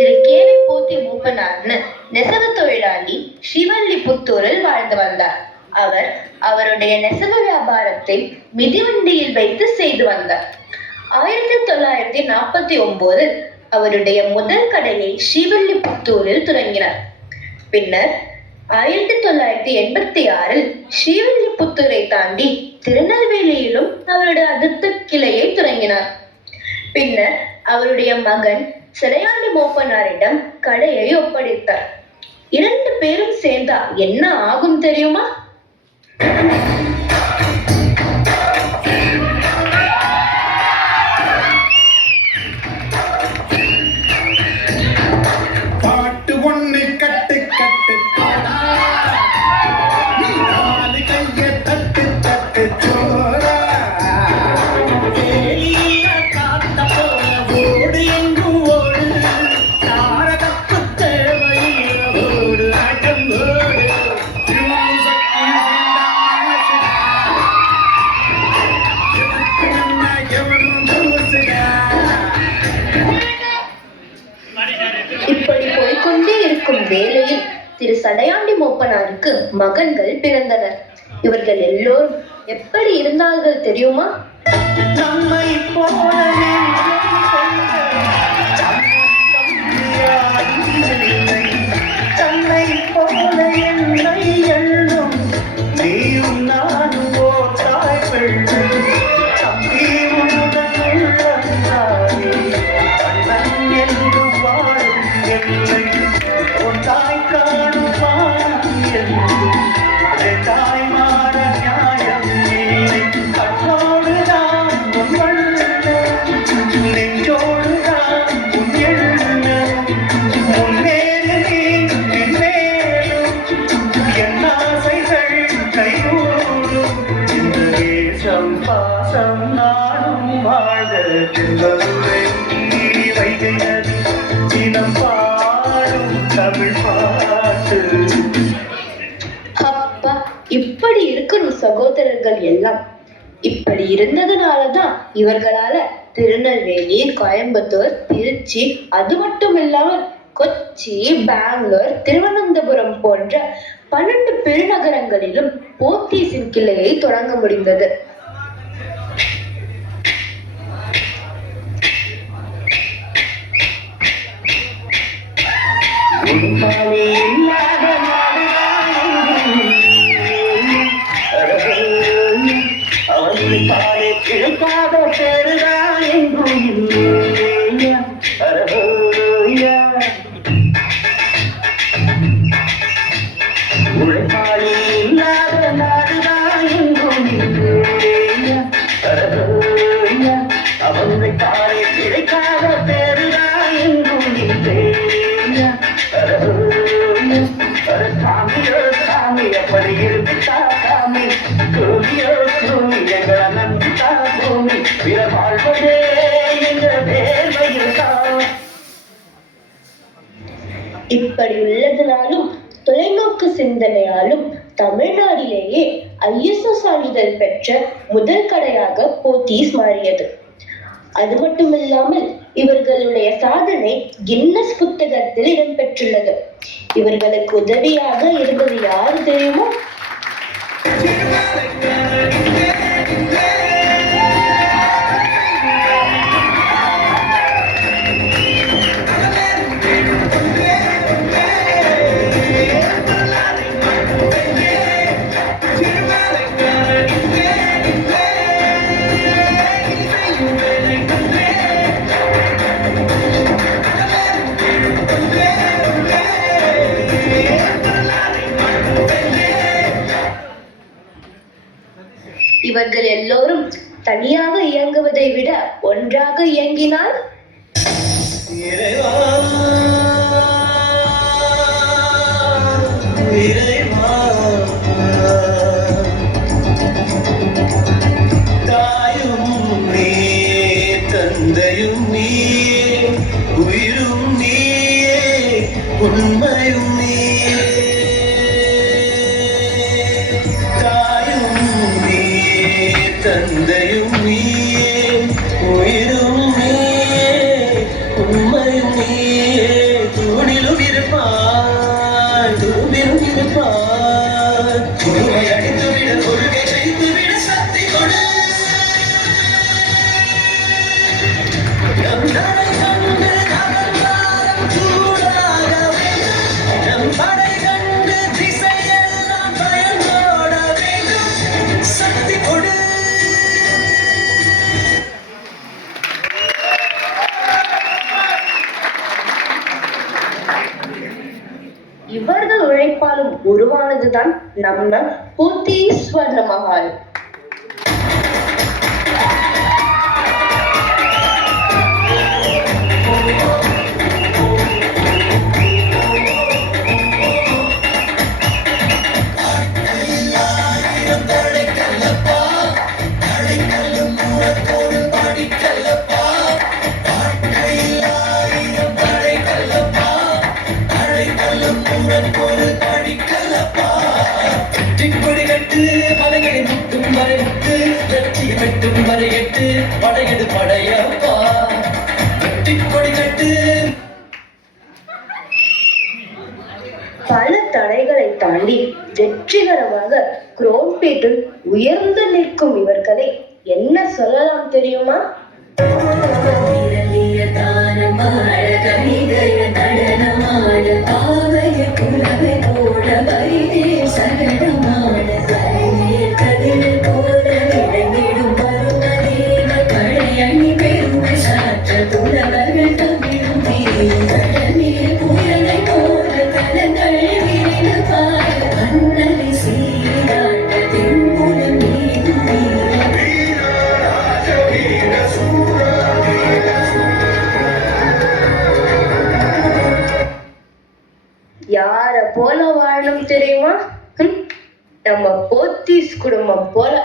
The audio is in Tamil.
திரு கேவிப்போத்தி மூப்பனார்னு நெசவு தொழிலாளி ஸ்ரீவல்லிபுத்தூரில் வாழ்ந்து வந்தார். அவர் அவருடைய நெசவு வியாபாரத்தை மிதிவண்டியில் வைத்து செய்து வந்தார். 1949 அவருடைய முதல் கடையை ஸ்ரீவல்லிபுத்தூரில் தொடங்கினார். பின்னர் 1986 ஸ்ரீவல்லிபுத்தூரை தாண்டி திருநெல்வேலியிலும் அவருடைய அடுத்த கிளையை தொடங்கினார். பின்னர் அவருடைய மகன் சடையாண்டி மூப்பனாரிடம் கடையை ஒப்படைத்தார். 2 பேரும் சேர்ந்தா என்ன ஆகும் தெரியுமா? பாட்டு ஒண்ணு கட்டு கட்டு கைய தட்டு தட்டு சோரா காத்த போல ஓடு எங்கும் ஓடு தாரதப்பு தேவையில்லை ஓடு ஆட்டம் ஓடு இப்படி போய்கொண்டே இருக்கும் வேளையில் திரு சடையாண்டி மூப்பனாருக்கு மகன்கள் பிறந்தனர். இவர்கள் எல்லோரும் எப்படி இருந்தார்கள் தெரியுமா? நம்மை போல தன்னை போல என்னை எண்ணும் நீயும் நானும் ஓர் தாய் பிள்ளை தம்பி உடன் உள்ளந்தானே கண்ணன் என்று வாழும் எல்லை உன் தாய் காணும் வாழும் என்று தாய் மாற நியாயம் இல்லை கண்ணோடு நான் உன் வண்ண நெஞ்சோடு நான் உன் எண்ண முன்னேறு நீ பின்னேறும் என் ஆசைகள் கைகூடும் இந்த தேசம் பாசம் நானும் வாழ்க என்பதுரை வைகையது தினம் பாடும் தமிழ் பாட்டு. அப்பா, இப்படி இருக்கணும் சகோதரர்கள் எல்லாம். இப்படி இருந்ததுனாலதான் இவர்களால திருநெல்வேலி, கோயம்புத்தூர், திருச்சி, அது மட்டும் இல்லாமல் கொச்சி, பெங்களூர், திருவனந்தபுரம் போன்ற 12 பெருநகரங்களிலும் போத்தீஸின் கிளையை தொடங்க முடிந்தது. கிடைக்காத பெருதான் எங்கும் உழைப்பாளி இல்லாத நாடுதான் எங்கும் அவங்களை பாலே கிடைக்காத பெருதான் எங்கும் சாமியோ சாமி எப்படி இருந்துட்டா சாமி கூலியோ கூலி எங்களை நம்பிட்டா பூமி பிற வாழ்வதே எங்கள் வேர்வையில் தான். இப்படி உள்ளதனாலும் தொலைநோக்கு சிந்தனையாலும் தமிழ்நாட்டிலேயே ISO சான்றிதழ் பெற்ற முதல் கடையாக போத்தீஸ் மாறியது. அது மட்டுமில்லாமல் இவர்களுடைய சாதனை கின்னஸ் புத்தகத்தில் இடம்பெற்றுள்ளது. இவர்களுக்கு உதவியாக இருந்தது யாரு தெரியுமோ? இவர்கள் எல்லோரும் தனியாக இயங்குவதை விட ஒன்றாக இயங்கினால் தாயும் நீ தந்தையும் நீ உயிரும் நீயே உண்மையும் நீ தந்தையும் நீயே உயிரும் நீயே உண்மையும் நீயே உருவானதுதான் நம்ம போத்தீஸ் ஸ்வர்ண மஹால். பல தடைகளை தாண்டி வெற்றிகரமாக குரோம்பேட்டில் உயர்ந்து நிற்கும் இவர்களை என்ன சொல்லலாம் தெரியுமா? யார போல வாழணும் தெரியுமா? நம்ம போத்தீஸ் குடும்பம் போல